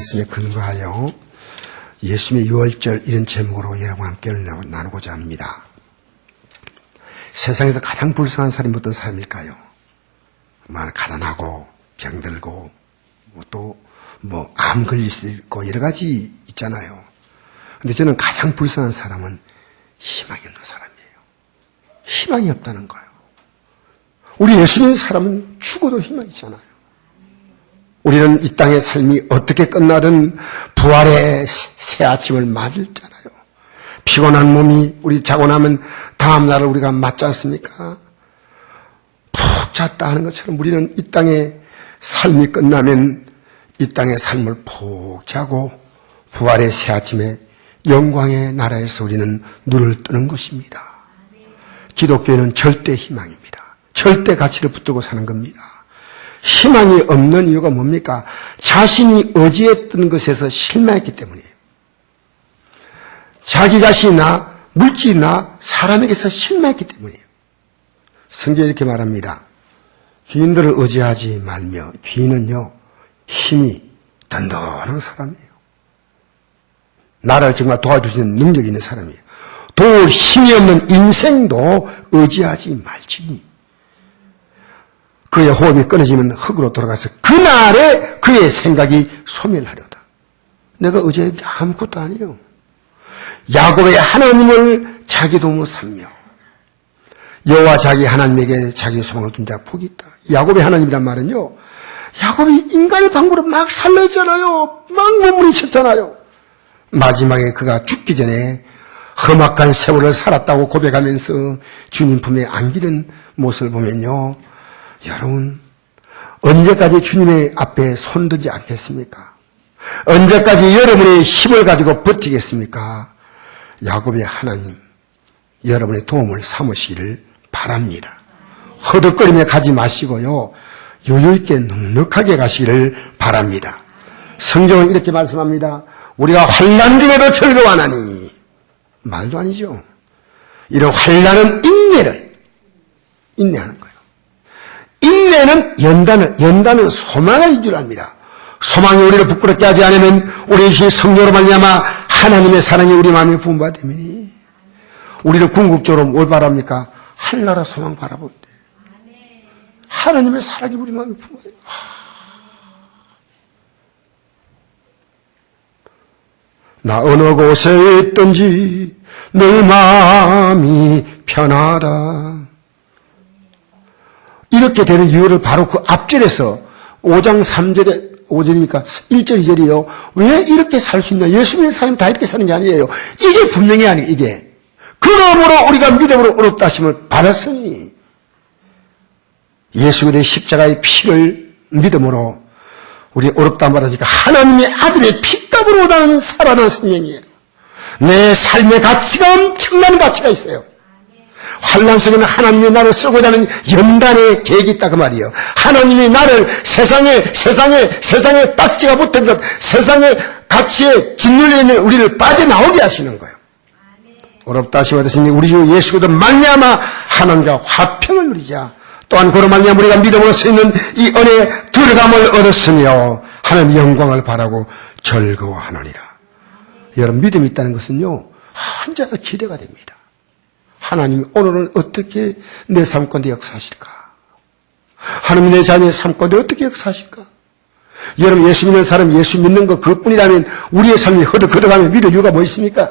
말씀에 근거하여 예수님의 유월절 이런 제목으로 여러분과 함께 나누고자 합니다. 세상에서 가장 불쌍한 사람이 어떤 사람일까요? 가난하고 병들고 또 암 걸릴 수도 있고 여러 가지 있잖아요. 근데 저는 가장 불쌍한 사람은 희망이 없는 사람이에요. 희망이 없다는 거예요. 우리 예수 믿는 사람은 죽어도 희망이 있잖아요. 우리는 이 땅의 삶이 어떻게 끝나든 부활의 새 아침을 맞을잖아요. 피곤한 몸이 우리 자고 나면 다음 날을 우리가 맞지 않습니까? 푹 잤다 하는 것처럼 우리는 이 땅의 삶이 끝나면 이 땅의 삶을 푹 자고 부활의 새 아침에 영광의 나라에서 우리는 눈을 뜨는 것입니다. 기독교는 절대 희망입니다. 절대 가치를 붙들고 사는 겁니다. 희망이 없는 이유가 뭡니까? 자신이 의지했던 것에서 실망했기 때문이에요. 자기 자신이나 물질이나 사람에게서 실망했기 때문이에요. 성경이 이렇게 말합니다. 귀인들을 의지하지 말며 귀인은요 힘이 든든한 사람이에요. 나를 정말 도와주시는 능력이 있는 사람이에요. 도울 힘이 없는 인생도 의지하지 말지니 그의 호흡이 끊어지면 흙으로 돌아가서 그날에 그의 생각이 소멸하려다. 내가 의지한 게 아무것도 아니에요. 야곱의 하나님을 자기 도움으로 삼며 여호와 자기 하나님에게 자기 소망을 둔 자가 복이 있다. 야곱의 하나님이란 말은요. 야곱이 인간의 방법으로 막 살려했잖아요. 막 몸부림쳤잖아요. 마지막에 그가 죽기 전에 험악한 세월을 살았다고 고백하면서 주님 품에 안기는 모습을 보면요. 여러분, 언제까지 주님의 앞에 손들지 않겠습니까? 언제까지 여러분의 힘을 가지고 버티겠습니까? 야곱의 하나님, 여러분의 도움을 삼으시기를 바랍니다. 허덕거리며 가지 마시고요. 여유있게 넉넉하게 가시기를 바랍니다. 성경은 이렇게 말씀합니다. 우리가 환난 중에도 즐거워하나니. 말도 아니죠. 이런 환난은 인내하는 거예요. 인내는 연단은 소망을 줄 압니다. 소망이 우리를 부끄럽게 하지 않으면 우리 주신 성령으로 말미암아 하나님의 사랑이 우리 마음에 부은 바 되미니 우리를 궁극적으로 뭘 바랍니까? 하늘나라 소망 바라본대. 하나님의 사랑이 우리 마음에 부은 바 됩니다. 나 어느 곳에 있든지 늘 마음이 편하다. 이렇게 되는 이유를 바로 그 앞절에서 5장 3절에 5절이니까 1절 2절이요. 왜 이렇게 살 수 있냐? 예수 믿는 사람이 다 이렇게 사는 게 아니에요. 이게 분명히 아니에요. 이게. 그러므로 우리가 믿음으로 어렵다 하심을 받았으니 예수 그리스도의 십자가의 피를 믿음으로 우리 어렵다 말하니까 하나님의 아들의 피값으로 오다는 살아난 생명이에요. 내 삶의 가치가 엄청난 가치가 있어요. 환난 속에는 하나님이 나를 쓰고자 하는 연단의 계획이 있다 그 말이에요. 하나님이 나를 세상에 딱지가 붙은 것, 세상의 가치에 짓눌려 있는 우리를 빠져나오게 하시는 거예요. 어렵다 하시고 하시니 우리 주 예수 그리스도 말미암아 하나님과 화평을 누리자. 또한 그로 말미암아 우리가 믿음으로 서 있는 이 은혜에 들어감을 얻었으며 하나님의 영광을 바라고 즐거워하느니라. 여러분 믿음이 있다는 것은요 언제나 기대가 됩니다. 하나님 오늘은 어떻게 내 삶 가운데 역사하실까? 하나님 내 자녀의 삶 가운데 어떻게 역사하실까? 여러분 예수 믿는 사람 예수 믿는 것 그것뿐이라면 우리의 삶이 허덕허덕하며 믿을 이유가 뭐 있습니까?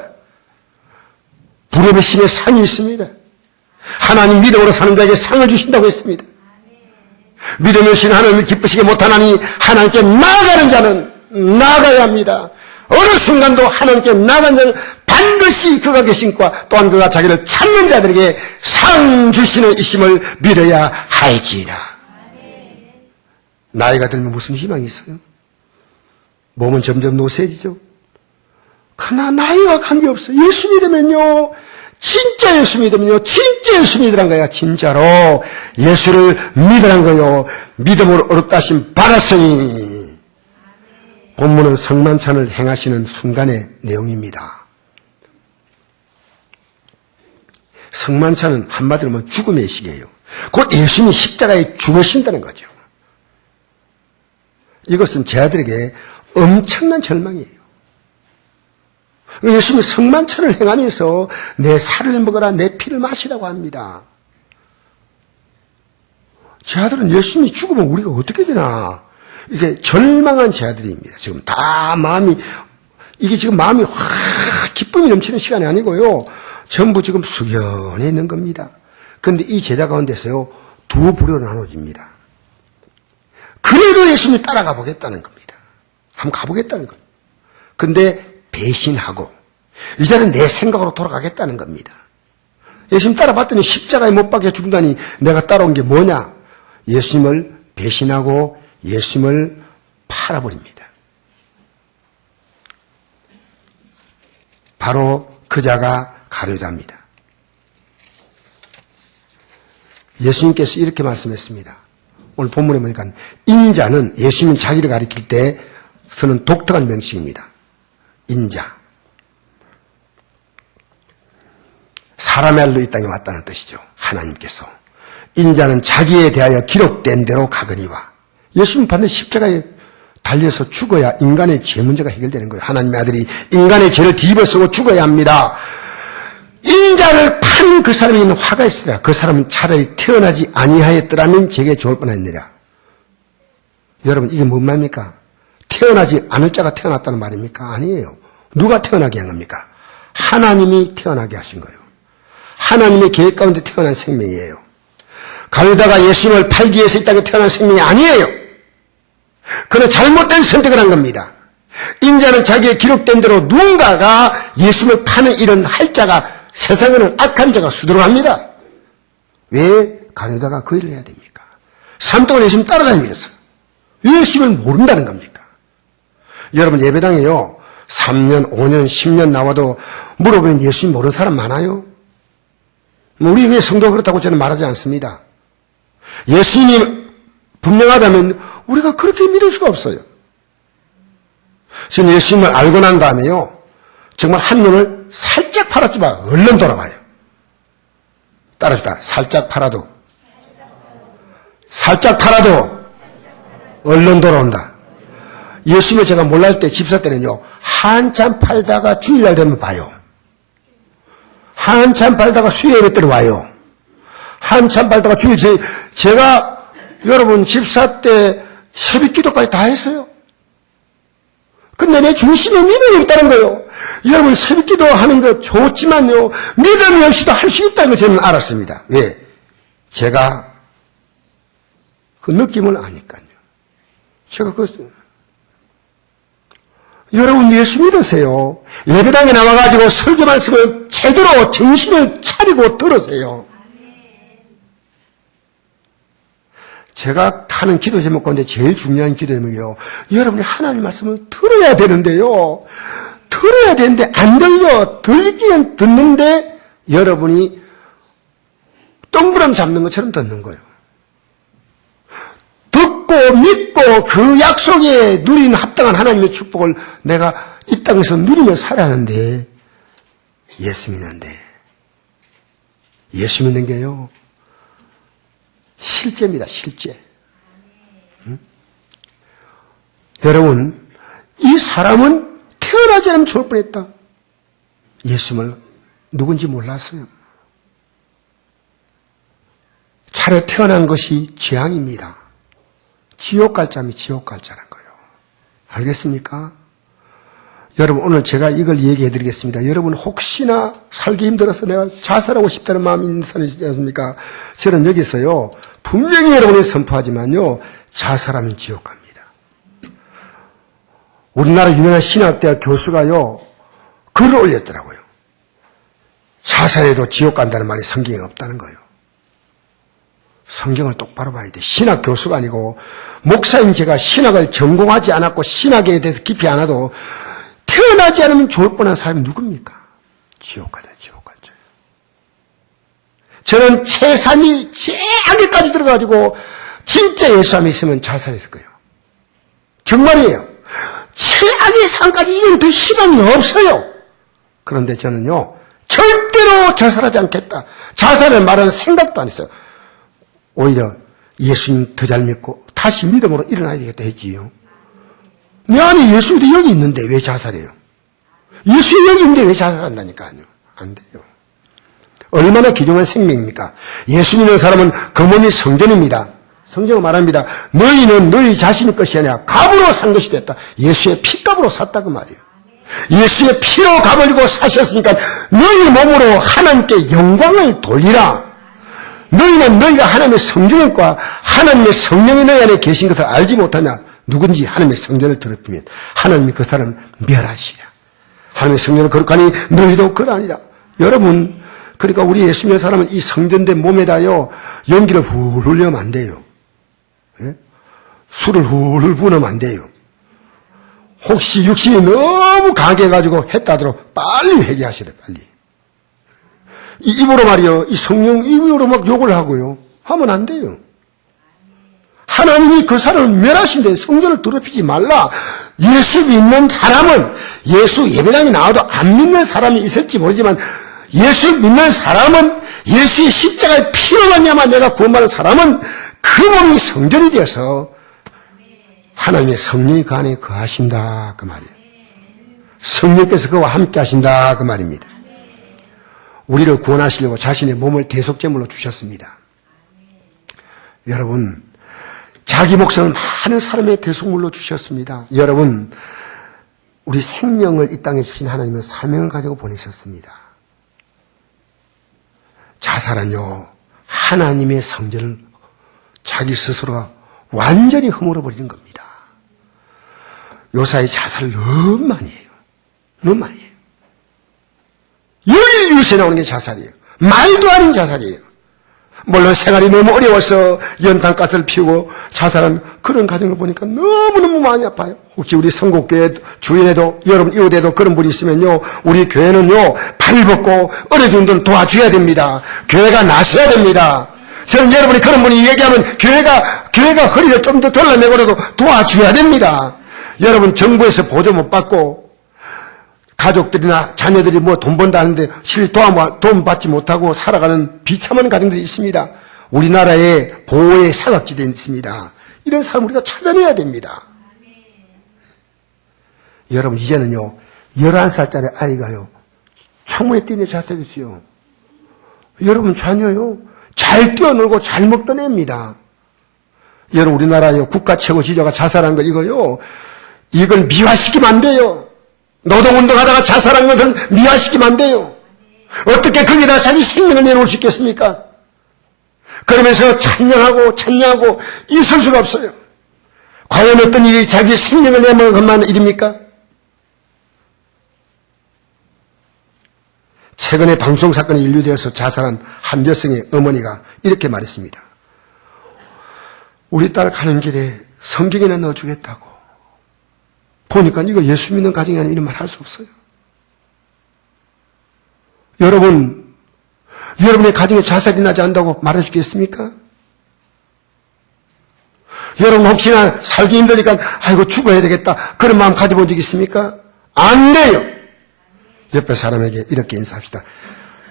부르심의 상이 있습니다. 하나님 믿음으로 사는 자에게 상을 주신다고 했습니다. 믿음을 신 하나님을 기쁘시게 못하나니 하나님께 나아가는 자는 나아가야 합니다. 어느 순간도 하나님께 나아가는 자는 반드시 그가 계신과 또한 그가 자기를 찾는 자들에게 상 주시는 이심을 믿어야 할지이다. 나이가 들면 무슨 희망이 있어요? 몸은 점점 노쇠해지죠. 그러나 나이와 관계없어요. 예수 믿으면요. 진짜 예수 믿으면요. 진짜 예수 믿으란 거야. 진짜로 예수를 믿으란 거요. 믿음으로 어렵다 하심 받았으니 본문은 성만찬을 행하시는 순간의 내용입니다. 성만찬은 한마디로 하면 죽음의 시기예요. 곧 예수님이 십자가에 죽으신다는 거죠. 이것은 제 아들에게 엄청난 절망이에요. 예수님이 성만찬을 행하면서 내 살을 먹어라, 내 피를 마시라고 합니다. 제 아들은 예수님이 죽으면 우리가 어떻게 되나. 이게 절망한 제 아들입니다. 지금 다 마음이, 이게 지금 마음이 확 기쁨이 넘치는 시간이 아니고요. 전부 지금 숙연해 있는 겁니다. 그런데 이 제자 가운데서요, 두 부류로 나눠집니다. 그래도 예수님이 따라가 보겠다는 겁니다. 한번 가보겠다는 거예요. 근데 배신하고 이제는 내 생각으로 돌아가겠다는 겁니다. 예수님 따라봤더니 십자가에 못 박혀 죽다니 내가 따라온 게 뭐냐? 예수님을 배신하고 예수님을 팔아버립니다. 바로 그 자가 가룟유다입니다. 예수님께서 이렇게 말씀했습니다. 오늘 본문에 보니까 인자는 예수님이 자기를 가리킬 때 쓰는 독특한 명칭입니다. 인자. 사람의 알로 이 땅에 왔다는 뜻이죠. 하나님께서. 인자는 자기에 대하여 기록된 대로 가거니와. 예수님 반드시 십자가에 달려서 죽어야 인간의 죄 문제가 해결되는 거예요. 하나님의 아들이 인간의 죄를 뒤집어쓰고 죽어야 합니다. 인자를 파는 그 사람이 있는 화가 있으리라. 그 사람은 차라리 태어나지 아니하였더라면 제게 좋을 뻔했느니라. 여러분, 이게 뭔 말입니까? 태어나지 않을 자가 태어났다는 말입니까? 아니에요. 누가 태어나게 한 겁니까? 하나님이 태어나게 하신 거예요. 하나님의 계획 가운데 태어난 생명이에요. 가룟유다가 예수님을 팔기 위해서 이 땅에 태어난 생명이 아니에요. 그는 잘못된 선택을 한 겁니다. 인자는 자기의 기록된 대로 누군가가 예수님을 파는 이런 할자가 세상에는 악한 자가 수두룩합니다. 왜 가룟유다가 그 일을 해야 됩니까? 삶 동안 예수님 따라다니면서 예수님을 모른다는 겁니까? 여러분, 예배당에요 3년, 5년, 10년 나와도 물어보면 예수님 모르는 사람 많아요? 우리 왜 성도가 그렇다고 저는 말하지 않습니다. 예수님이 분명하다면 우리가 그렇게 믿을 수가 없어요. 저는 예수님을 알고 난 다음에요, 정말 한눈을 살짝 팔았지만 얼른 돌아와요. 따라합시다. 살짝 팔아도 얼른 돌아온다. 예수님을 제가 몰랐을 때 집사 때는요, 한참 팔다가 주일날 되면 봐요. 한참 팔다가 수요일에 때로 와요. 한참 팔다가 주일, 제가 여러분 집사 때 새벽 기도까지 다 했어요. 근데 내 중심에 믿음이 없다는 거예요. 여러분, 새벽 기도 하는 거 좋지만요, 믿음이 없이도 할 수 있다는 걸 저는 알았습니다. 왜? 제가 그 느낌을 아니까요. 제가 여러분, 예수 믿으세요. 예배당에 나와가지고 설교 말씀을 제대로 정신을 차리고 들으세요. 제가 하는 기도 제목 가운데 제일 중요한 기도 제목이요, 여러분이 하나님 말씀을 들어야 되는데요, 들어야 되는데 안 들려. 들리기는 듣는데 여러분이 동그라미 잡는 것처럼 듣는 거예요. 듣고 믿고 그 약속에 누리는 합당한 하나님의 축복을 내가 이 땅에서 누리며 살아야 하는데, 예수 믿는데, 예수 믿는 게요, 실제입니다. 실제. 여러분, 이 사람은 태어나지 않으면 죽을 뻔했다. 예수님을 누군지 몰랐어요. 차라리 태어난 것이 재앙입니다. 지옥 갈 자면 지옥 갈 자란 거예요. 알겠습니까? 여러분, 오늘 제가 이걸 얘기해 드리겠습니다. 여러분, 혹시나 살기 힘들어서 내가 자살하고 싶다는 마음이 있는 사람이 있지 않습니까? 저는 여기서요, 분명히 여러분이 선포하지만요, 자살하면 지옥 갑니다. 우리나라 유명한 신학대학 교수가요, 글을 올렸더라고요. 자살해도 지옥 간다는 말이 성경에 없다는 거예요. 성경을 똑바로 봐야 돼. 신학 교수가 아니고, 목사인 제가 신학을 전공하지 않았고 신학에 대해서 깊이 안 하도 태어나지 않으면 죽을 뻔한 사람이 누굽니까? 지옥 가자, 지옥 가자. 저는 최삼이 최악에까지 들어가지고 진짜 예수 안 믿으면 자살했을 거예요. 정말이에요. 최악의 상까지 이런 더 희망이 없어요. 그런데 저는요, 절대로 자살하지 않겠다. 자살을 말하는 생각도 안 했어요. 오히려 예수님 더 잘 믿고 다시 믿음으로 일어나야 되겠다 했지요. 내 안에 예수도 여기 있는데 왜 자살해요? 예수 여기 있는데 왜 자살한다니까요. 안 돼요. 얼마나 귀중한 생명입니까? 예수 믿는 사람은 그 몸이 성전입니다. 성경은 말합니다. 너희는 너희 자신의 것이 아니라 값으로 산 것이 됐다. 예수의 피값으로 샀다 그 말이에요. 예수의 피로 값을 사셨으니까 너희 몸으로 하나님께 영광을 돌리라. 너희는 너희가 하나님의 성전과 하나님의 성령이 너희 안에 계신 것을 알지 못하냐. 누군지 하나님의 성전을 더럽히면 하나님이 그 사람을 멸하시라. 하나님의 성전을 거룩하니 너희도 그러하니라. 여러분, 그러니까 우리 예수 믿는 사람은 이 성전된 몸에다요 연기를 훌훌 내면 안 돼요. 예? 술을 훌훌 부으면 안 돼요. 혹시 육신이 너무 강해가지고 했다더라도 빨리 회개하시래, 빨리. 이 입으로 말이요, 이 성령 입으로 막 욕을 하고요. 하면 안 돼요. 하나님이 그 사람을 멸하신데 성전을 더럽히지 말라. 예수 믿는 사람은 예수 예배당에 나와도 안 믿는 사람이 있을지 모르지만 예수 믿는 사람은 예수의 십자가의 피로 말미암아 내가 구원받은 사람은 그 몸이 성전이 되어서 하나님의 성령이 그 안에 거하신다 그 말이에요. 성령께서 그와 함께 하신다 그 말입니다. 우리를 구원하시려고 자신의 몸을 대속제물로 주셨습니다. 여러분, 자기 목숨을 많은 사람의 대속물로 주셨습니다. 여러분, 우리 생명을 이 땅에 주신 하나님은 사명을 가지고 보내셨습니다. 자살은요, 하나님의 성전을 자기 스스로가 완전히 허물어버리는 겁니다. 요사이 자살을 너무 많이 해요. 너무 많이 해요. 열일유세 나오는 게 자살이에요. 말도 아닌 자살이에요. 물론 생활이 너무 어려워서 연탄가스를 피우고 자살한 그런 가정을 보니까 너무너무 많이 아파요. 혹시 우리 성곡교회 주인에도 여러분 이웃에도 그런 분이 있으면요, 우리 교회는요 발벗고 어려운 분들 도와줘야 됩니다. 교회가 나서야 됩니다. 저는 여러분이 그런 분이 얘기하면 교회가 허리를 좀 더 졸라매고라도 도와줘야 됩니다. 여러분 정부에서 보조 못 받고 가족들이나 자녀들이 뭐 돈 번다 하는데 도움 받지 못하고 살아가는 비참한 가정들이 있습니다. 우리나라에 보호의 사각지대에 있습니다. 이런 사람 우리가 찾아내야 됩니다. 여러분 이제는요 11살짜리 아이가요 창문에 뛰는 자살했어요. 여러분 자녀요 잘 뛰어놀고 잘 먹던 애입니다. 여러분 우리나라요 국가 최고 지도자가 자살한 거 이거요 이걸 미화시키면 안 돼요. 노동운동하다가 자살한 것을 미화시키면 안 돼요. 어떻게 거기다 자기 생명을 내놓을 수 있겠습니까? 그러면서 찬양하고 있을 수가 없어요. 과연 어떤 일이 자기 생명을 내놓은 것만 일입니까? 최근에 방송사건이 인류되어서 자살한 한 여성의 어머니가 이렇게 말했습니다. 우리 딸 가는 길에 성경에나 넣어주겠다고. 보니까 이거 예수 믿는 가정이 아니면 이런 말 할 수 없어요. 여러분의 가정에 자살이 나지 않는다고 말해 주겠습니까? 여러분 혹시나 살기 힘드니까 아이고 죽어야 되겠다 그런 마음 가져본 적 있습니까? 안 돼요. 옆에 사람에게 이렇게 인사합시다.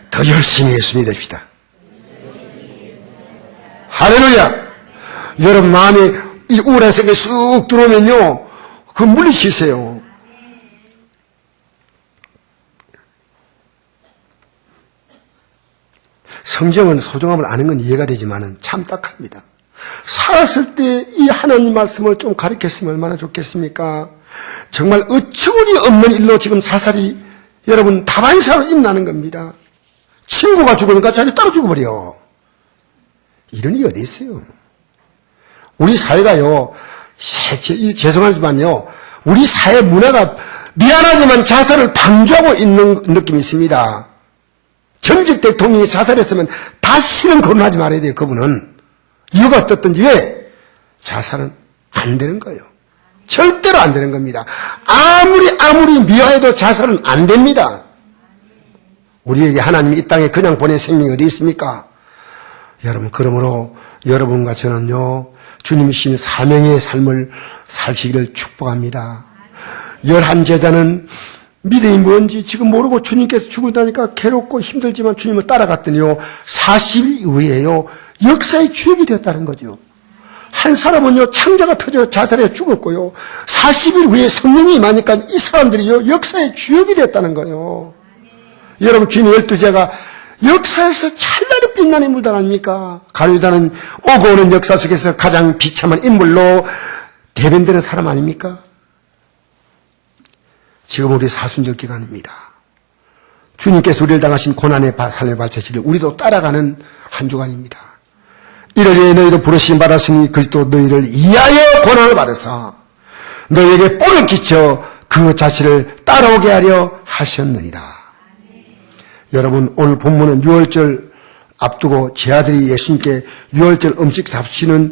더 열심히 예수 믿읍시다. 할렐루야. 여러분 마음에 이 우울한 생각이 쑥 들어오면요 그 물리치세요. 성경은 소중함을 아는 건 이해가 되지만 참 딱합니다. 살았을 때 이 하나님 말씀을 좀 가르쳤으면 얼마나 좋겠습니까? 정말 어처구니 없는 일로 지금 자살이 여러분 다반사로 일어나는 겁니다. 친구가 죽으니까 자기 따로 죽어버려. 이런 일이 어디 있어요? 우리 사회가요 죄송하지만요 우리 사회 문화가 미안하지만 자살을 방조하고 있는 느낌이 있습니다. 전직 대통령이 자살했으면 다시는 거론하지 말아야 돼요. 그분은 이유가 어떻든지 왜 자살은 안 되는 거예요. 절대로 안 되는 겁니다. 아무리 미워해도 자살은 안 됩니다. 우리에게 하나님이 이 땅에 그냥 보낸 생명이 어디 있습니까? 여러분 그러므로 여러분과 저는요 주님이 주신 사명의 삶을 살시기를 축복합니다. 11제자는 믿음이 뭔지 지금 모르고 주님께서 죽은다니까 괴롭고 힘들지만 주님을 따라갔더니요 40일 후에요 역사의 주역이 되었다는 거죠. 한 사람은요, 창자가 터져 자살해 죽었고요. 40일 후에 성령이 임하니까 이 사람들이요, 역사의 주역이 됐다는 거예요. 여러분, 주님의 12제가 역사에서 찬란히 빛나는 인물들 아닙니까? 가룟유다는 오고 오는 역사 속에서 가장 비참한 인물로 대변되는 사람 아닙니까? 지금 우리 사순절 기간입니다. 주님께서 우리를 당하신 고난의 삶의 발자취를 우리도 따라가는 한 주간입니다. 이러리에 너희도 부르심 받았으니 그리스도 너희를 이하여 고난을 받으사 너희에게 뿔을 끼쳐 그 자취를 따라오게 하려 하셨느니라. 여러분, 오늘 본문은 유월절 앞두고 제 아들이 예수님께 유월절 음식 잡수시는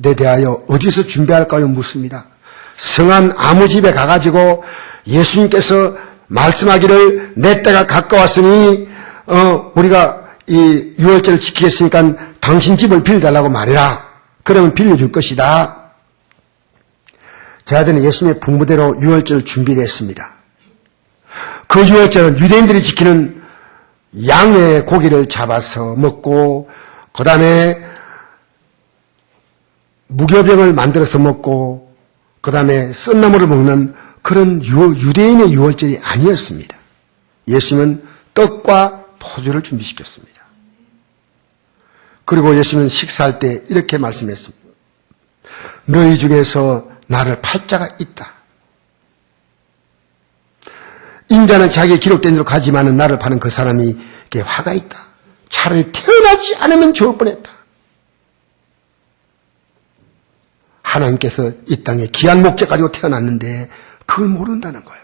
데 대하여 어디서 준비할까요? 묻습니다. 성한 아무 집에 가가지고 예수님께서 말씀하기를 내 때가 가까웠으니 우리가 이 유월절을 지키겠으니까 당신 집을 빌려달라고 말해라. 그러면 빌려줄 것이다. 제 아들은 예수님의 분부대로 유월절을 준비를 했습니다. 그 유월절은 유대인들이 지키는 양의 고기를 잡아서 먹고 그 다음에 무교병을 만들어서 먹고 그 다음에 썬나물을 먹는 그런 유대인의 유월절이 아니었습니다. 예수님은 떡과 포도를 준비시켰습니다. 그리고 예수님은 식사할 때 이렇게 말씀했습니다. 너희 중에서 나를 팔 자가 있다. 인자는 자기의 기록된 대로 가지만은 나를 파는 그 사람이 화가 있다. 차라리 태어나지 않으면 좋을 뻔했다. 하나님께서 이 땅에 귀한 목적 가지고 태어났는데 그걸 모른다는 거예요.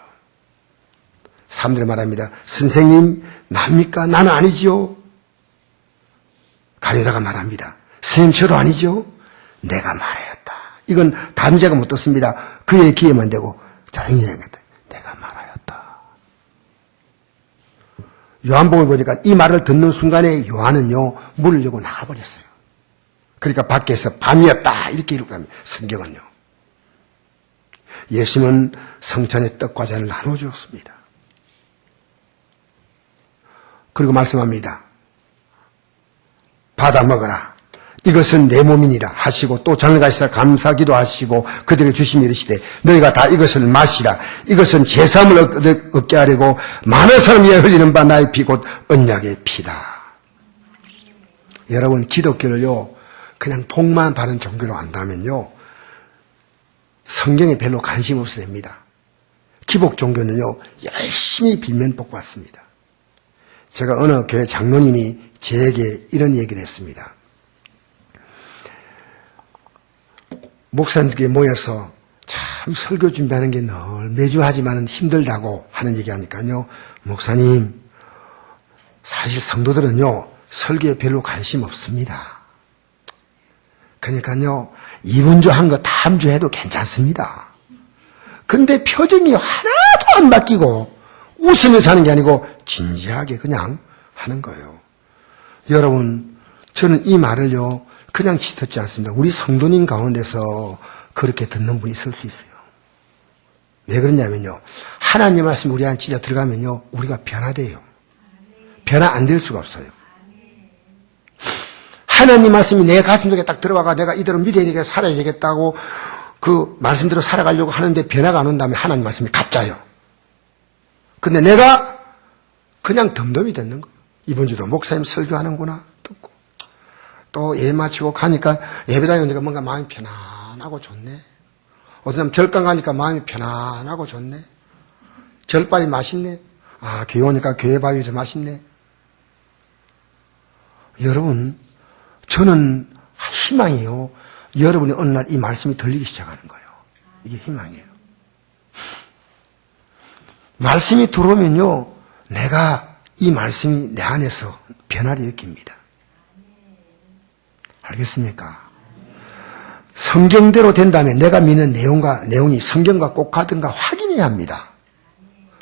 사람들이 말합니다. 선생님, 납니까? 나는 아니지요. 가룟유다가 말합니다. 선생님, 저도 아니죠. 내가 말하였다. 이건 다른 자가 못 듣습니다. 그의 귀에만 대고 조용히 해야겠다. 내가 말하였다. 요한복음을 보니까 이 말을 듣는 순간에 요한은요, 문을 열고 나가버렸어요. 그러니까 밖에서 밤이었다. 이렇게 기록합니다. 성경은요. 예수님은 성찬의 떡과 잔을 나눠주었습니다. 그리고 말씀합니다. 받아 먹어라. 이것은 내 몸이니라 하시고 또 잔을 가시사 감사기도 하시고 그들에게 주시며 이르시되 너희가 다 이것을 마시라. 이것은 제사함을 얻게 하려고 많은 사람 위에 흘리는 바 나의 피 곧 언약의 피다. 여러분, 기독교를요 그냥 복만 바른 종교로 한다면요 성경에 별로 관심 없어도 됩니다. 기복 종교는요 열심히 빌면 복 받습니다. 제가 어느 교회 장로님이 제게 이런 얘기를 했습니다. 목사님들끼리 모여서 참 설교 준비하는 게 늘 매주 하지만은 힘들다고 하는 얘기하니까요. 목사님, 사실 성도들은요 설교에 별로 관심 없습니다. 그러니까요 2분주 한 거 다음 주 해도 괜찮습니다. 근데 표정이 하나도 안 바뀌고 웃으면서 하는 게 아니고 진지하게 그냥 하는 거예요. 여러분, 저는 이 말을요 그냥 듣지 않습니다. 우리 성도님 가운데서 그렇게 듣는 분이 있을 수 있어요. 왜 그러냐면요. 하나님 말씀 우리 안에 진짜 들어가면요. 우리가 변화돼요. 변화 안 될 수가 없어요. 하나님 말씀이 내 가슴 속에 딱 들어와가 내가 이대로 믿어야 되겠다, 살아야 되겠다고 그 말씀대로 살아가려고 하는데 변화가 안 온다면 하나님 말씀이 가짜예요. 근데 내가 그냥 덤덤히 듣는 거예요. 이번 주도 목사님 설교하는구나 듣고 또 예배 마치고 가니까 예배당에 오니까 뭔가 마음이 편안하고 좋네. 어떤 사람 절강 가니까 마음이 편안하고 좋네. 절밥이 맛있네. 아, 교회 오니까 교회 밥이 좀 맛있네. 여러분, 저는 희망이에요. 여러분이 어느 날 이 말씀이 들리기 시작하는 거예요. 이게 희망이에요. 말씀이 들어오면요, 내가 이 말씀이 내 안에서 변화를 일으킵니다. 알겠습니까? 성경대로 된다면 내가 믿는 내용이 성경과 꼭 같은가 확인해야 합니다.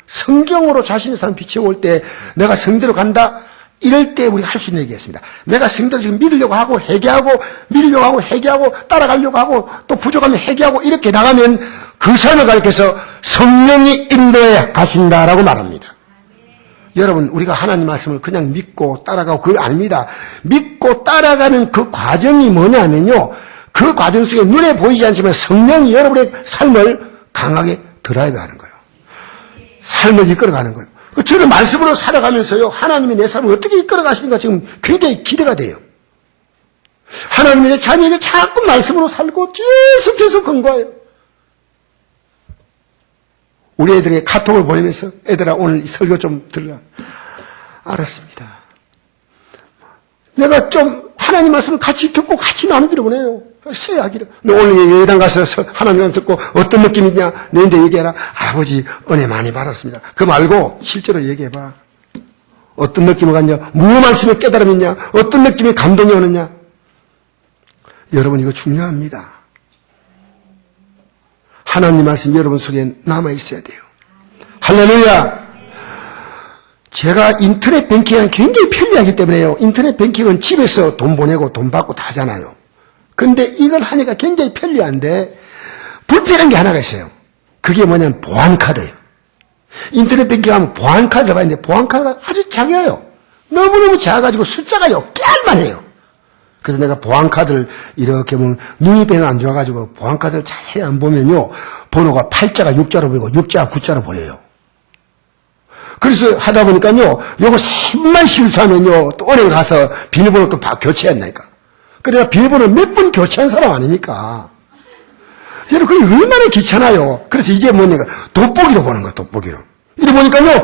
성경으로 자신의 삶을 비춰올 때 내가 성경대로 간다? 이럴 때 우리가 할 수 있는 얘기였습니다. 내가 성경대로 지금 믿으려고 하고 믿으려고 하고 회개하고 따라가려고 하고 또 부족하면 회개하고 이렇게 나가면 그 삶을 가리켜서 성령이 인도해 가신다라고 말합니다. 여러분, 우리가 하나님 말씀을 그냥 믿고 따라가고 그게 아닙니다. 믿고 따라가는 그 과정이 뭐냐면요. 그 과정 속에 눈에 보이지 않지만 성령이 여러분의 삶을 강하게 드라이브하는 거예요. 삶을 이끌어가는 거예요. 저는 말씀으로 살아가면서요, 하나님이 내 삶을 어떻게 이끌어가시는가 지금 굉장히 기대가 돼요. 하나님이 내 자녀에게 자꾸 말씀으로 살고 계속 근거해요. 우리 애들에게 카톡을 보내면서 애들아 오늘 설교 좀 들으라. 알았습니다. 내가 좀 하나님 말씀을 같이 듣고 같이 나누기를 원해요. 써야하기를. 너 오늘 예당 가서 하나님 말씀 듣고 어떤 느낌이냐? 너희한테 얘기해라. 아버지 은혜 많이 받았습니다. 그거 말고 실제로 얘기해봐. 어떤 느낌을 갖냐? 무슨 말씀에 깨달음이 있냐? 어떤 느낌의 감동이 오느냐? 여러분 이거 중요합니다. 하나님 말씀 여러분 속에 남아있어야 돼요. 할렐루야. 제가 인터넷 뱅킹은 굉장히 편리하기 때문에요. 인터넷 뱅킹은 집에서 돈 보내고 돈 받고 다 하잖아요. 근데 이걸 하니까 굉장히 편리한데 불편한 게 하나가 있어요. 그게 뭐냐면 보안카드예요. 인터넷 뱅킹하면 보안카드를 봐야 되는데 보안카드가 아주 작아요. 너무너무 작아가지고 숫자가요 깨알만해요. 그래서 내가 보안카드를 이렇게 보면 눈이 배는 안 좋아가지고 보안카드를 자세히 안 보면요 번호가 8자가 6자로 보이고 6자가 9자로 보여요. 그래서 하다 보니까요 요거 3만 실수하면요 또 은행 가서 비밀번호 또 교체한다니까. 그래서 비밀번호 몇 번 교체한 사람 아닙니까? 여러분 그게 얼마나 귀찮아요. 그래서 이제 뭐냐면 돋보기로 보는 거야. 돋보기로. 이래 보니까요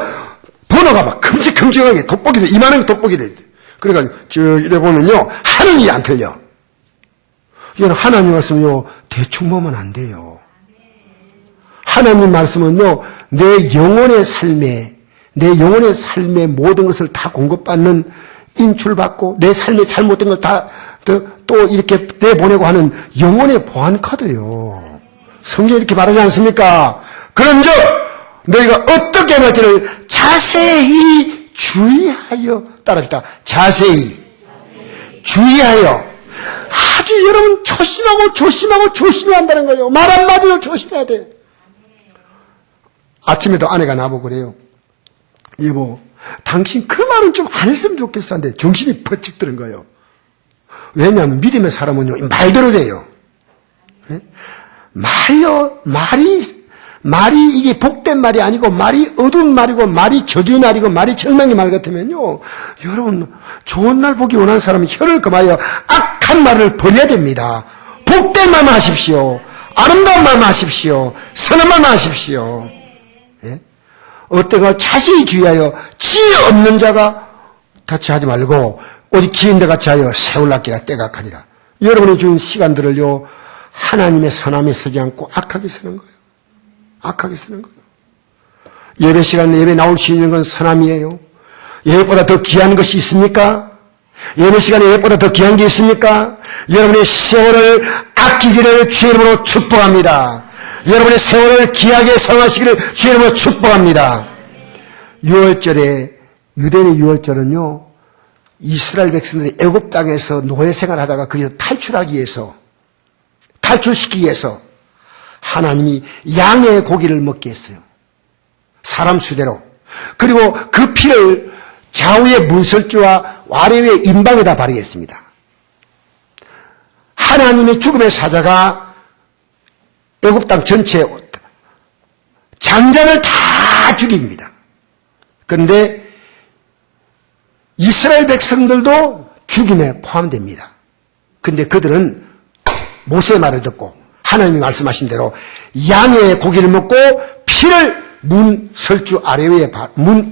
번호가 막 큼직큼직하게 돋보기로 이만한 돋보기로 그러니까 이래 보면요 하늘이 안 틀려. 여러분 하나님 말씀은요 대충 보면 안 돼요. 하나님 말씀은요 내 영혼의 삶의 모든 것을 다 공급받는 인출받고 내 삶의 잘못된 걸 다 또 이렇게 내보내고 하는 영혼의 보안카드예요. 성경이 이렇게 말하지 않습니까? 그런즉 너희가 어떻게 할지를 자세히 주의하여 따라주다. 자세히 주의하여 아주 여러분 조심해야 한다는 거예요. 말 한마디로 조심해야 돼. 아침에도 아내가 나보고 그래요. 여보, 당신 그 말은 좀 안 했으면 좋겠어 하는데 정신이 번쩍 드는 거예요. 왜냐하면 믿음의 사람은요 말대로 돼요. 말이 이게 복된 말이 아니고 말이 어두운 말이고 말이 저주의 말이고 말이 절망의 말 같으면요 여러분 좋은 날 보기 원하는 사람은 혀를 금하여 악한 말을 버려야 됩니다. 복된 말만 하십시오. 아름다운 말만 하십시오. 선한 말만 하십시오. 어떤 걸 자세히 주의하여 지혜 없는 자가 같이 하지 말고 오직 지혜인자 같이 하여 세월 낚기라 때가 가리라. 여러분이 주는 시간들을요 하나님의 선함에 서지 않고 악하게 쓰는 거예요. 악하게 쓰는 거예요. 예배 시간에 예배 나올 수 있는 건 선함이에요. 예배보다 더 귀한 것이 있습니까? 예배 시간에 예배보다 더 귀한 게 있습니까? 여러분의 세월을 아끼기를 주의 이름으로 축복합니다. 여러분의 세월을 귀하게 사용하시기를 주의 이름으로 축복합니다. 6월절에 유대인의 6월절은요 이스라엘 백성들이 애굽 땅에서 노예 생활하다가 거기서 탈출시키기 위해서 하나님이 양의 고기를 먹게 했어요. 사람 수대로. 그리고 그 피를 좌우의 문설주와 아래의 임방에다 바르게 했습니다. 하나님의 죽음의 사자가 애굽 땅 전체에 장장을 다 죽입니다. 그런데 이스라엘 백성들도 죽임에 포함됩니다. 그런데 그들은 모세의 말을 듣고 하나님이 말씀하신 대로 양의 고기를 먹고 피를 문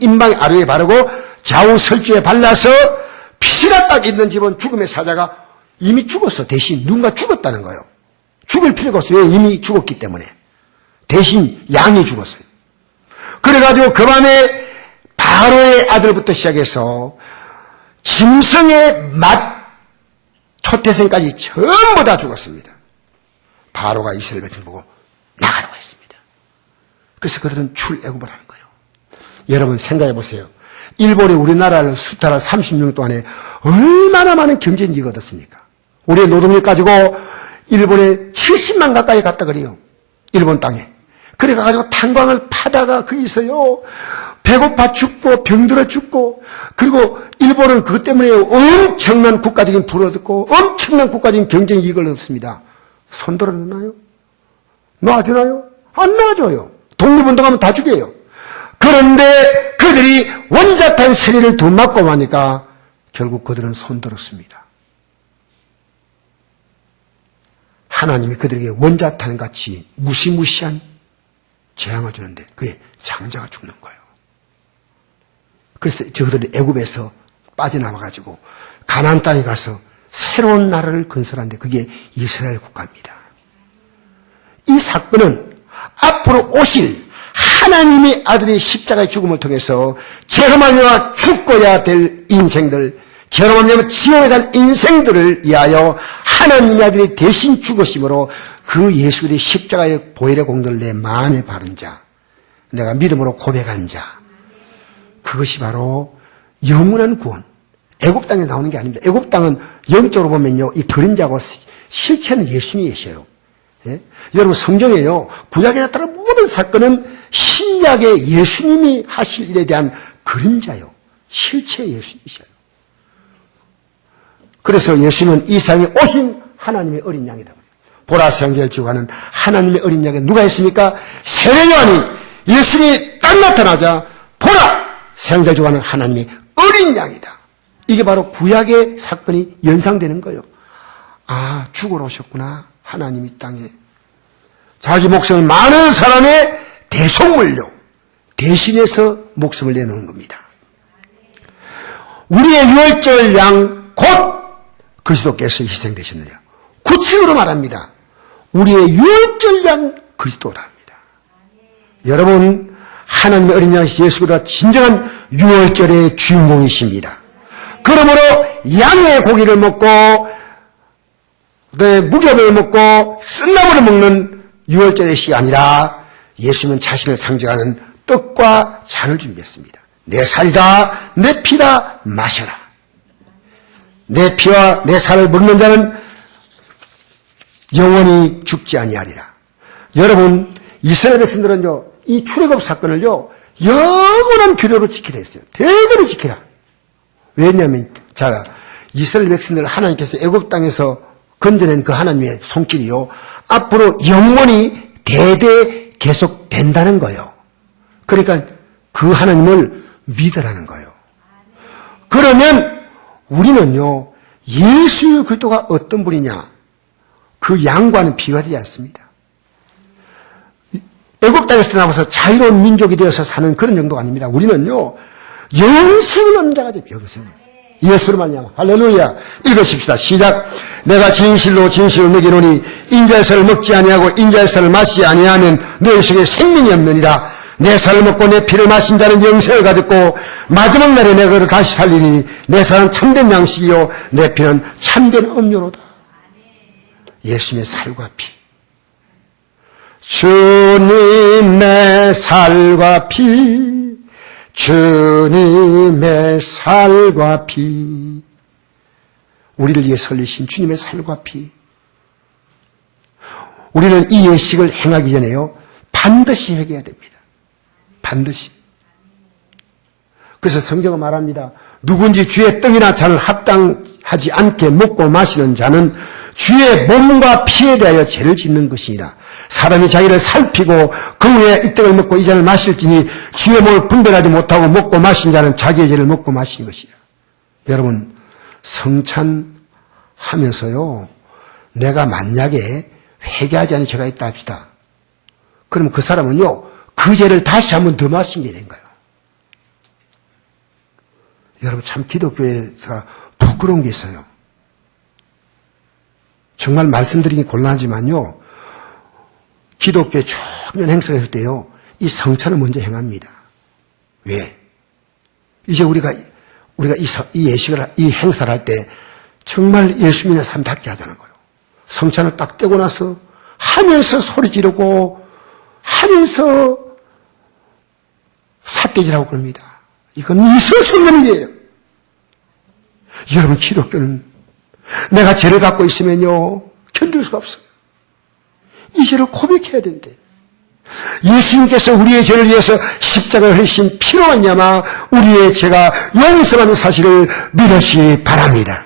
임방 아래에 바르고 좌우 설주에 발라서 피가 딱 있는 집은 죽음의 사자가 이미 죽었어. 대신 누군가 죽었다는 거예요. 죽을 필요가 없어요. 왜? 이미 죽었기 때문에. 대신 양이 죽었어요. 그래가지고 그 밤에 바로의 아들부터 시작해서 짐승의 초태생까지 전부 다 죽었습니다. 바로가 이스라엘 백성 보고 나가라고 했습니다. 그래서 그들은 출애굽을 하는 거예요. 여러분 생각해 보세요. 일본이 우리나라를 수탈할 36년 동안에 얼마나 많은 경제인지가 얻었습니까? 우리의 노동력 가지고 일본에 70만 가까이 갔다 그래요. 일본 땅에. 그래가지고 탄광을 파다가 거기서요 배고파 죽고 병들어 죽고, 그리고 일본은 그것 때문에 엄청난 국가적인 부를 얻고 엄청난 국가적인 경쟁 이익을 얻습니다. 손들어 놓나요? 놔주나요? 안 놔줘요. 독립운동하면 다 죽여요. 그런데 그들이 원자탄 세례를 두 맞고 마니까 결국 그들은 손들었습니다. 하나님이 그들에게 원자탄 같이 무시무시한 재앙을 주는데 그게 장자가 죽는 거예요. 그래서 저들이 애굽에서 빠져나와가지고 가나안 땅에 가서 새로운 나라를 건설하는데 그게 이스라엘 국가입니다. 이 사건은 앞으로 오실 하나님의 아들의 십자가의 죽음을 통해서 죄로 말미암아 죽어야 될 인생들, 죄로 말미암아 지옥에 갈 인생들을 위하여 하나님의 아들이 대신 죽으심으로 그 예수의 십자가의 보혈의 공로를 내 마음에 바른 자, 내가 믿음으로 고백한 자, 그것이 바로 영원한 구원. 애굽 땅에 나오는 게 아닙니다. 애굽 땅은 영적으로 보면요, 이 그림자고 실체는 예수님이 계셔요. 예? 여러분 성경에요, 구약에 나타난 모든 사건은 신약의 예수님이 하실 일에 대한 그림자요, 실체 예수님이셔요. 그래서 예수는 이 세상에 오신 하나님의 어린 양이다. 보라 세상제를 주관하는 하나님의 어린 양이 누가 있습니까? 세례요한이 예수님이 딱 나타나자 보라 세상제를 주관하는 하나님의 어린 양이다. 이게 바로 구약의 사건이 연상되는 거예요. 아, 죽으러 오셨구나. 하나님이 땅에 자기 목숨을 많은 사람의 대속물로 대신해서 목숨을 내놓은 겁니다. 우리의 유월절 양 곧 그리스도께서 희생되셨느냐. 구체적으로 말합니다. 우리의 유월절 양 그리스도랍니다. 여러분, 하나님의 어린 양 예수보다 진정한 유월절의 주인공이십니다. 그러므로 양의 고기를 먹고 무교를 먹고 쓴나물을 먹는 유월절의 시가 아니라 예수님은 자신을 상징하는 떡과 잔을 준비했습니다. 내 살이다, 내 피다, 마셔라. 내 피와 내 살을 먹는 자는 영원히 죽지 아니하리라. 여러분, 이스라엘 백성들은요, 이 출애굽 사건을요, 영원한 규례로 지키라 했어요. 대대로 지키라. 왜냐하면, 자, 이스라엘 백성들을 하나님께서 애굽 땅에서 건져낸 그 하나님의 손길이요, 앞으로 영원히 대대 계속 된다는 거예요. 그러니까 그 하나님을 믿으라는 거예요. 그러면 우리는요, 예수 그리스도가 어떤 분이냐, 그 양과는 비교되지 않습니다. 애굽 땅에서 나와서 자유로운 민족이 되어서 사는 그런 정도가 아닙니다. 우리는요, 영생을 얻는 자가 돼요. 영생. 예수로 말미암아. 할렐루야. 읽으십시다. 시작. 내가 진실로 진실로 먹이노니 인자의 살을 먹지 아니하고 인자의 살을 마시지 아니하면 너희 속에 생명이 없느니라. 내 살을 먹고 내 피를 마신 자는 영생을 가졌고 마지막 날에 내가 그를 다시 살리니 내 살은 참된 양식이요 내 피는 참된 음료로다. 예수님의 살과 피. 주님의 살과 피. 주님의 살과 피. 우리를 위해 설리신 주님의 살과 피. 우리는 이 예식을 행하기 전에요, 반드시 회개해야 됩니다. 반드시. 그래서 성경은 말합니다. 누군지 주의 떡이나 잔을 합당하지 않게 먹고 마시는 자는 주의 몸과 피에 대하여 죄를 짓는 것이니라. 사람이 자기를 살피고 그 후에 이 떡을 먹고 이 잔을 마실지니 주의 몸을 분별하지 못하고 먹고 마신 자는 자기의 죄를 먹고 마신 것이야. 여러분, 성찬하면서요, 내가 만약에 회개하지 않은 죄가 있다 합시다. 그럼 그 사람은요, 그 죄를 다시 한번 더 마신 게 된 거예요. 여러분, 참 기독교에서 부끄러운 게 있어요. 정말 말씀드리기 곤란하지만요, 기독교의 중요한 행사가 있을 때요, 이 성찬을 먼저 행합니다. 왜? 이제 우리가 이 예식을, 이 행사를 할 때 정말 예수 믿는 사람답게 하자는 거예요. 성찬을 딱 떼고 나서 하면서 소리 지르고 하면서 삿대질하고 그럽니다. 이건 있어서는 일이에요. 여러분, 기독교는 내가 죄를 갖고 있으면요, 견딜 수가 없어요. 이 죄를 고백해야 된대. 예수님께서 우리의 죄를 위해서 십자가를 흘리신 피로 말미암아 우리의 죄가 용서받는 사실을 믿으시기 바랍니다.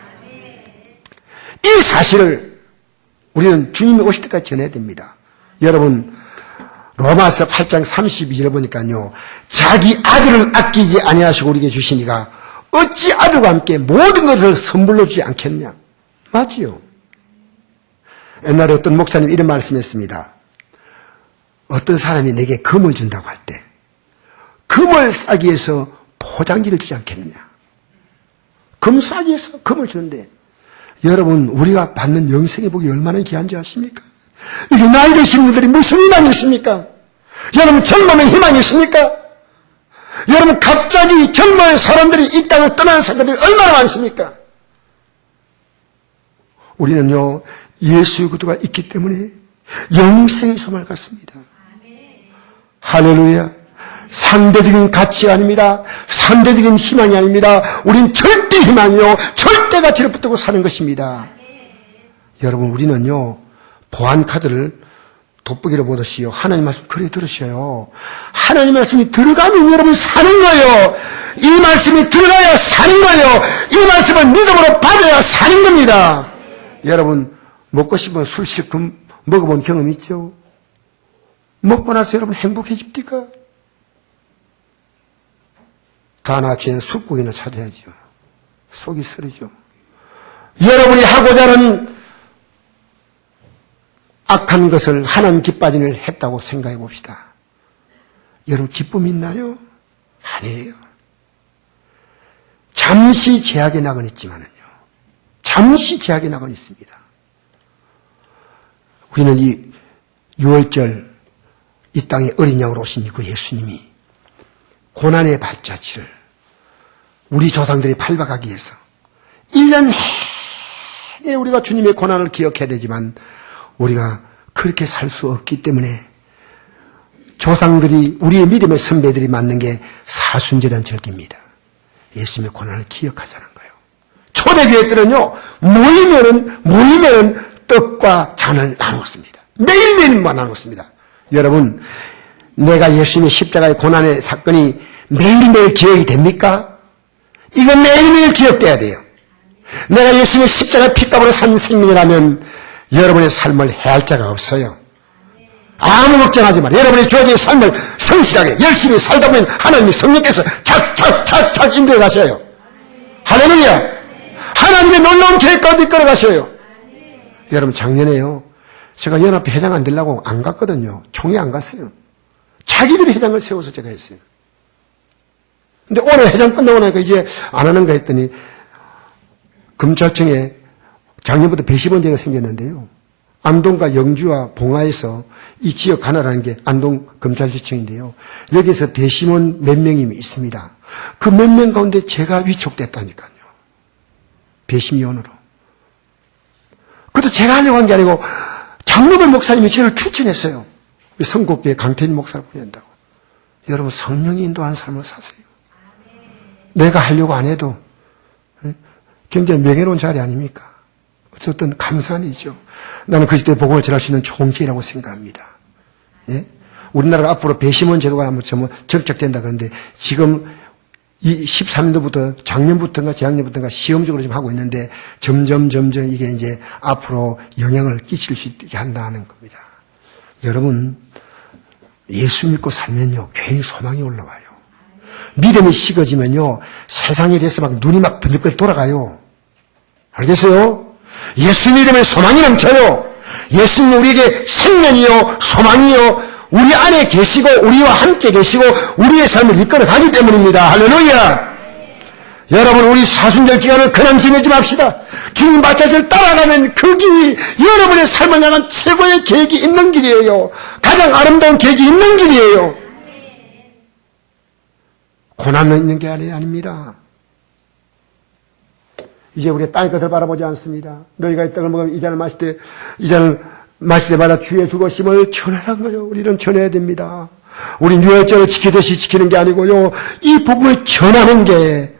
이 사실을 우리는 주님이 오실 때까지 전해야 됩니다. 여러분, 로마서 8장 32절을 보니까요, 자기 아들을 아끼지 아니하시고 우리에게 주시니가 어찌 아들과 함께 모든 것을 선물로 주지 않겠냐? 맞지요? 옛날에 어떤 목사님 이런 말씀했습니다. 어떤 사람이 내게 금을 준다고 할 때 금을 싸기 위해서 포장지를 주지 않겠느냐? 금 싸기 위해서 금을 주는데 여러분, 우리가 받는 영생의 복이 얼마나 귀한지 아십니까? 이게 나이 드신 분들이 무슨 희망이 있습니까? 여러분, 젊으면 희망이 있습니까? 여러분, 갑자기 젊은 사람들이 이 땅을 떠나는 사람들이 얼마나 많습니까? 우리는요, 예수의 구도가 있기 때문에 영생의 소망을 갖습니다. 할렐루야. 상대적인 가치가 아닙니다. 상대적인 희망이 아닙니다. 우린 절대 희망이요, 절대 가치를 붙들고 사는 것입니다. 여러분, 우리는요, 보안카드를 돋보기로 보듯이요, 하나님 말씀 그래 들으셔요. 하나님 말씀이 들어가면 여러분 사는 거예요. 이 말씀이 들어가야 사는 거예요. 이 말씀을 믿음으로 받아야 사는 겁니다. 여러분, 먹고 싶으면 술 실컷 먹어본 경험 있죠? 먹고 나서 여러분 행복해집니까? 다 나중에는 숯국이나 찾아야죠. 속이 쓰리죠. 여러분이 하고자 하는 악한 것을 하나님 기뻐하는 일을 했다고 생각해 봅시다. 여러분, 기쁨이 있나요? 아니에요. 잠시 제약의 낙은 있지만은요, 잠시 제약의 낙은 있습니다. 우리는 이 6월절 이 땅에 어린 양으로 오신 그 예수님이 고난의 발자취를 우리 조상들이 밟아가기 위해서 1년 내내 우리가 주님의 고난을 기억해야 되지만 우리가 그렇게 살 수 없기 때문에 조상들이, 우리의 믿음의 선배들이 맞는 게 사순절이라는 절기입니다. 예수님의 고난을 기억하자는 거예요. 초대교회들은요, 모이면은 떡과 잔을 나눴습니다. 매일매일만 나눴습니다. 여러분, 내가 예수님의 십자가의 고난의 사건이 매일매일 기억이 됩니까? 이건 매일매일 기억돼야 돼요. 내가 예수님의 십자가 피값으로 산 생명이라면 여러분의 삶을 해할 자가 없어요. 아무 걱정하지 마라. 여러분의 주어진 삶을 성실하게 열심히 살다 보면 하나님이 성령께서 착착착착 인도해 가셔요. 할렐루야. 하나님의 놀라운 계획 가운데 이끌어 가셔요. 여러분, 작년에요, 제가 연합회 회장 안 되려고 안 갔거든요. 총회 안 갔어요. 자기들이 회장을 세워서 제가 했어요. 근데 올해 회장 끝나고 나니까 이제 안 하는가 했더니 검찰청에 작년부터 배심원제가 생겼는데요. 안동과 영주와 봉화에서 이 지역 하나라는 게 안동 검찰시청인데요. 여기서 배심원 몇 명이 있습니다. 그 몇 명 가운데 제가 위촉됐다니까요. 배심위원으로. 그것도 제가 하려고 한 게 아니고 장로들 목사님이 저를 추천했어요. 성곡교회 강태진 목사를 보낸다고. 여러분, 성령이 인도한 삶을 사세요. 내가 하려고 안 해도 굉장히 명예로운 자리 아닙니까? 어쨌든 감사한 일이죠. 나는 그 시대에 복음을 전할 수 있는 좋은 기회라고 생각합니다. 예? 우리나라가 앞으로 배심원 제도가 한번 정착된다 그러는데 지금 이 13년도부터 작년부터인가 재작년부터인가 시험적으로 좀 하고 있는데 점점 이게 이제 앞으로 영향을 끼칠 수 있게 한다는 겁니다. 여러분, 예수 믿고 살면요, 괜히 소망이 올라와요. 믿음이 식어지면요, 세상에 대해서 막 눈이 막 번쩍번쩍 돌아가요. 알겠어요? 예수 믿음에 소망이 넘쳐요. 예수님은 우리에게 생명이요, 소망이요, 우리 안에 계시고 우리와 함께 계시고 우리의 삶을 이끌어 가기 때문입니다. 할렐루야. 여러분, 우리 사순절 기간을 그냥 지내지 맙시다. 주님 발자취를 따라가면 그 길이 여러분의 삶을 향한 최고의 계획이 있는 길이에요. 가장 아름다운 계획이 있는 길이에요. 고난은 있는 게 아닙니다. 이제 우리 땅의 것을 바라보지 않습니다. 너희가 이 땅을 먹으면 이 잔을 마실 때마다 주의 죽으심을 전하라는 거예요. 우리는 전해야 됩니다. 우린 유월절을 지키듯이 지키는 게 아니고요, 이 복음을 전하는 게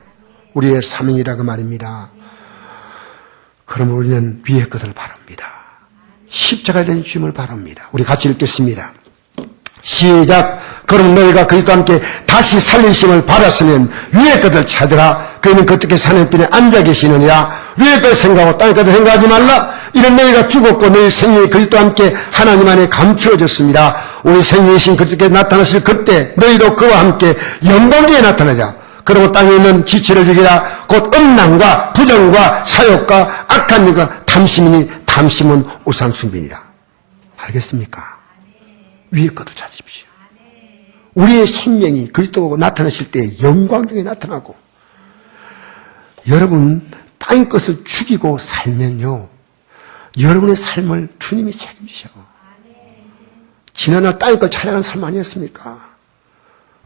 우리의 사명이라 그 말입니다. 그럼 우리는 위의 것을 바랍니다. 십자가에 대한 주님을 바랍니다. 우리 같이 읽겠습니다. 시작. 그럼 너희가 그리스도와 함께 다시 살리심을 받았으면 위의 것을 찾으라. 그이는 그떻게 산해빈에 앉아 계시느니라. 위의 것을 생각하고 땅의 것을 생각하지 말라. 이런 너희가 죽었고 너희 생명이 그리스도와 함께 하나님 안에 감추어졌습니다. 우리 생명이신 그리스도께 나타나실 그때 너희도 그와 함께 영광에 나타나자. 그리고 땅에 있는 지체를 죽이라. 곧 음란과 부정과 사욕과 악한 일과 탐심이니 탐심은 우상숭배니라. 알겠습니까? 위의 것을 찾으십시오. 우리의 생명이 그리스도가 나타나실 때 영광 중에 나타나고, 여러분 땅의 것을 죽이고 살면요, 여러분의 삶을 주님이 책임지셔. 지난날 땅의 것 찾아가는 삶 아니었습니까?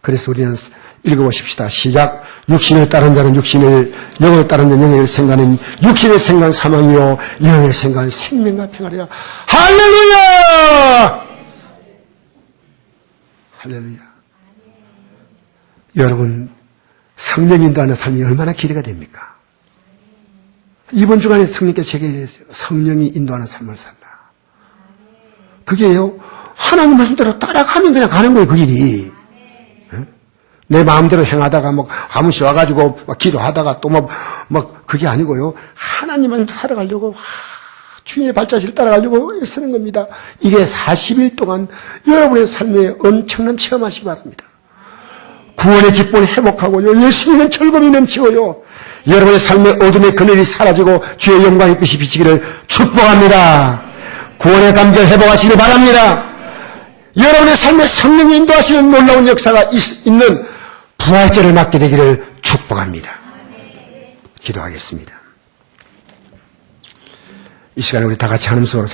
그래서 우리는 읽어보십시다. 시작. 육신을 따른 자는 육신을, 영을 따른 자는 영을 생각하는 육신의 생각은 사망이요 영의 생각은 생명과 평안이라. 할렐루야! 할렐루야. 여러분, 성령 인도하는 삶이 얼마나 기대가 됩니까? 이번 주간에 성령께서 제게 얘기했어요. 성령이 인도하는 삶을 살라. 그게요, 하나님 말씀대로 따라가면 그냥 가는 거예요, 그 일이. 내 마음대로 행하다가 아무 시 와가지고 기도하다가 또 그게 아니고요. 하나님 말씀 살아가려고, 주님의 발자취를 따라가려고 쓰는 겁니다. 이게 40일 동안 여러분의 삶에 엄청난 체험하시기 바랍니다. 구원의 기쁨을 회복하고요. 예수님은 즐거움이 넘치고요. 여러분의 삶의 어둠의 그늘이 사라지고 주의 영광의 빛이 비치기를 축복합니다. 구원의 감격을 회복하시기 바랍니다. 여러분의 삶에 성령이 인도하시는 놀라운 역사가 있는 부활절을 맞게 되기를 축복합니다. 기도하겠습니다. 이 시간에 우리 다 같이 한음소로